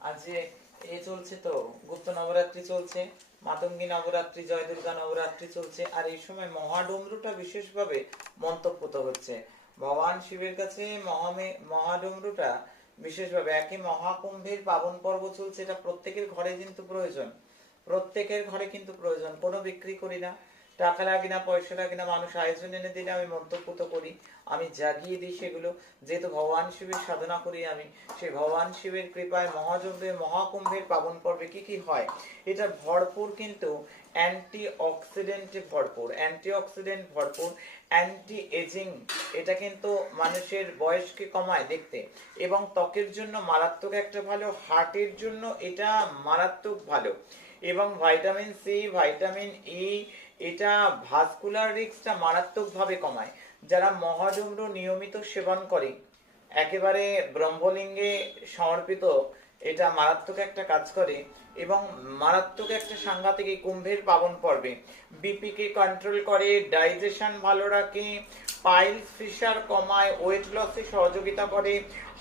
আজ এ চলছে তো, গুপ্ত নবরাত্রি চলছে, মাতঙ্গী নবরাত্রি, জয় দুর্গা নবরাত্রি চলছে। আর এই সময় মহাডমরুটা বিশেষভাবে মন্তব্যত হচ্ছে ভগবান শিবের কাছে। মহাডমরুটা বিশেষভাবে একই মহাকুম্ভের পাবন পর্ব চলছে, এটা প্রত্যেকের ঘরে কিন্তু প্রয়োজন, প্রত্যেকের ঘরে কিন্তু প্রয়োজন। কোনো বিক্রি করি না, টাকা লাগে না, পয়সা লাগে না, মানুষ আয়োজন এনে দিলে আমি মন্তব্য তো করি, আমি জাগিয়ে দিই সেগুলো। যেহেতু ভগবান শিবের সাধনা করি আমি, সেই ভগবান শিবের কৃপায় মহাযজ্ঞে মহাকুম্ভের পাবন পর্বে কি কি হয়, এটা ভরপুর কিন্তু অ্যান্টি অক্সিডেন্টে ভরপুর, অ্যান্টি অক্সিডেন্ট ভরপুর, অ্যান্টি এজিং, এটা কিন্তু মানুষের বয়সকে কমায় দেখতে, এবং ত্বকের জন্য মারাত্মক একটা ভালো, হার্টের জন্য এটা মারাত্মক ভালো, এবং ভাইটামিন সি, ভাইটামিন ই, এটা ভাস্কুলার রিস্কটা মারাত্মকভাবে কমায়। যারা মহাডমরু নিয়মিত সেবন করে, একেবারে ব্রহ্মলিঙ্গে সমর্পিত, এটা মারাত্মক একটা কাজ করে, এবং মারাত্মক একটা সাংঘাতিক এই কুম্ভের পাবন পর্বে বিপি কে কন্ট্রোল করে, ডাইজেশন ভালো রাখে, পাইলস ফিশার কমায়, ওয়েট লসে সহযোগিতা করে,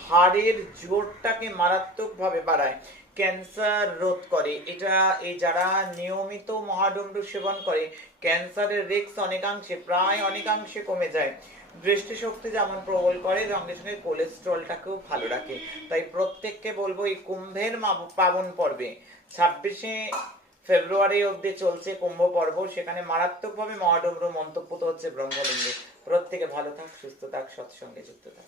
হাড়ের জোরটাকে মারাত্মকভাবে বাড়ায়, ক্যান্সার রোধ করে। এটা এই যারা নিয়মিত মহাডমরু সেবন করে, ক্যান্সারের রিস্ক অনেকাংশে, প্রায় অনেকাংশে কমে যায়। দৃষ্টিশক্তি যেমন প্রবল করে, সঙ্গে সঙ্গে কোলেস্ট্রলটাকেও ভালো রাখে। তাই প্রত্যেককে বলবো এই কুম্ভের পাবন পর্বে 26শে ফেব্রুয়ারি অব্দি চলছে কুম্ভ পর্ব, সেখানে মারাত্মকভাবে মহাডমরু মন্তব্য তো হচ্ছে ব্রহ্মলিঙ্গে। প্রত্যেকে ভালো থাক, সুস্থ থাক, সৎসঙ্গে যুক্ত থাক।